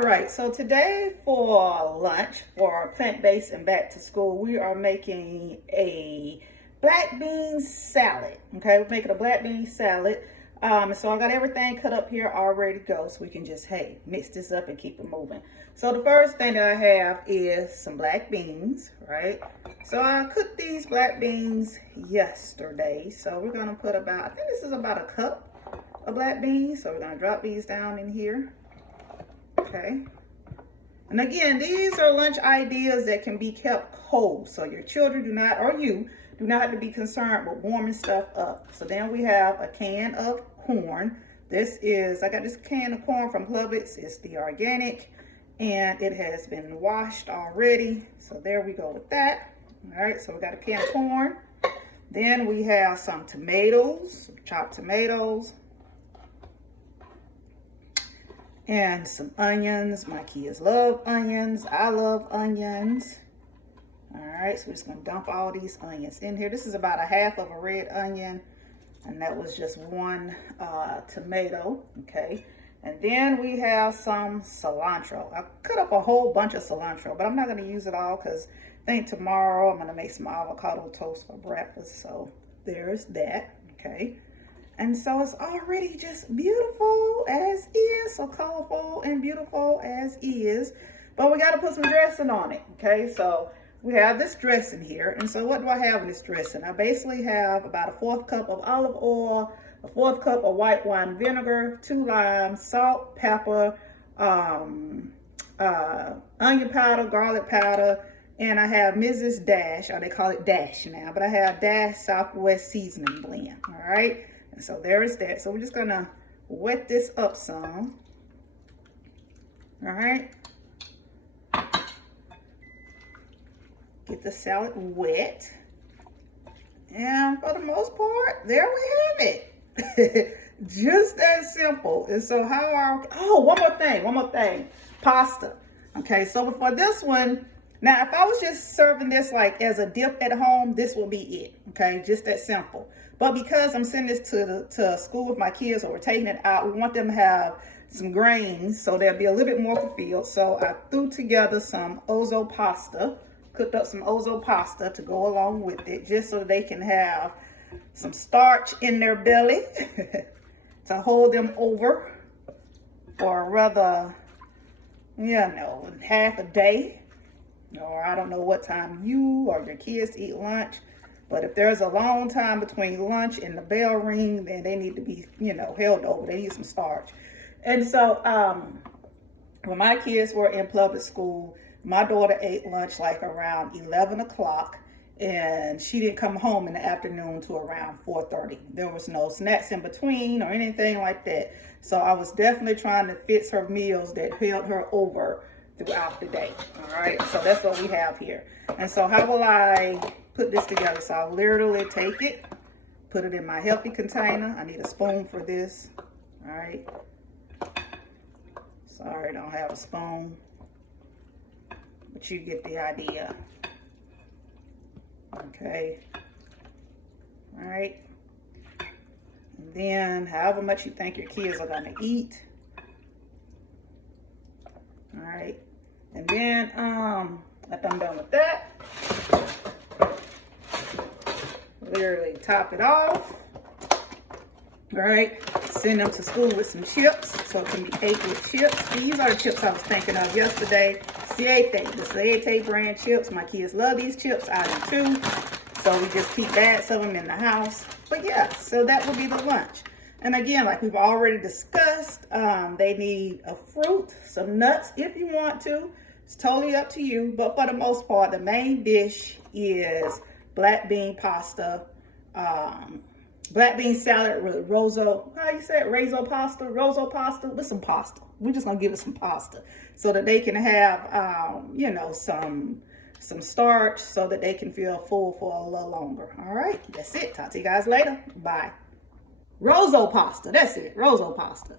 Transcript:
All right, so today for lunch, for plant-based and back to school, we are making a black bean salad. Okay, we're making a black bean salad. So I got everything cut up here all ready to go, so we can just, hey, mix this up and keep it moving. So the first thing that I have is some black beans, right? So I cooked these black beans yesterday. So we're gonna put about, I think this is about a cup of black beans. So we're gonna drop these down in here. Okay, and again, these are lunch ideas that can be kept cold, so your children do not, or you do not have to be concerned with warming stuff up. So then we have a can of corn. This is, I got this can of corn from Publix. It's the organic, and it has been washed already. So there we go with that. All right, so we got a can of corn. Then we have some tomatoes, chopped tomatoes. And some onions. My kids love onions. I love onions. All right, so we're just gonna dump all these onions in here. This is about a half of a red onion, and that was just one tomato, okay? And then we have some cilantro. I cut up a whole bunch of cilantro, but I'm not gonna use it all because I think tomorrow I'm gonna make some avocado toast for breakfast. So there's that, okay? And so it's already just beautiful as is, so colorful and beautiful as is. But we got to put some dressing on it, okay? So we have this dressing here. And so what do I have in this dressing? I basically have about a 1/4 cup of olive oil, a 1/4 cup of white wine vinegar, 2 limes, salt, pepper, onion powder, garlic powder, and I have Mrs. Dash, or they call it Dash now, but I have Dash Southwest Seasoning Blend, all right? And so there is that. So we're just gonna wet this up some. All right. Get the salad wet. And for the most part, there we have it. Just that simple. And so how are, oh, one more thing. Pasta. Okay, so for this one, now if I was just serving this like as a dip at home, this will be it. Okay, just that simple. But because I'm sending this to school with my kids, or we're taking it out, we want them to have some grains, so they'll be a little bit more fulfilled. So I threw together some orzo pasta, cooked up some orzo pasta to go along with it, just so they can have some starch in their belly to hold them over for a rather, half a day. Or I don't know what time you or your kids eat lunch. But if there's a long time between lunch and the bell ring, then they need to be, held over. They need some starch. And so when my kids were in public school, my daughter ate lunch like around 11 o'clock, and she didn't come home in the afternoon till around 4:30. There was no snacks in between or anything like that. So I was definitely trying to fix her meals that held her over throughout the day. All right, so that's what we have here. And so how will I put this together? So I'll literally take it, put it in my healthy container. I need a spoon for this. All right. Sorry, I don't have a spoon, but you get the idea. Okay. All right. And then however much you think your kids are gonna eat. All right. And then after I'm done with that, literally top it off. All right, send them to school with some chips, so it can be ate with chips. These are the chips I was thinking of yesterday. Siete, the Siete brand chips. My kids love these chips. I do too. So we just keep bags of them in the house. But yeah, so that will be the lunch. And again, like we've already discussed, they need a fruit, some nuts if you want to. It's totally up to you. But for the most part, the main dish is black bean pasta, black bean salad with rozo, how you say it? Rozo pasta with some pasta. We're just gonna give it some pasta so that they can have, some starch so that they can feel full for a little longer. All right, that's it. Talk to you guys later. Bye. Rozo pasta, that's it, rozo pasta.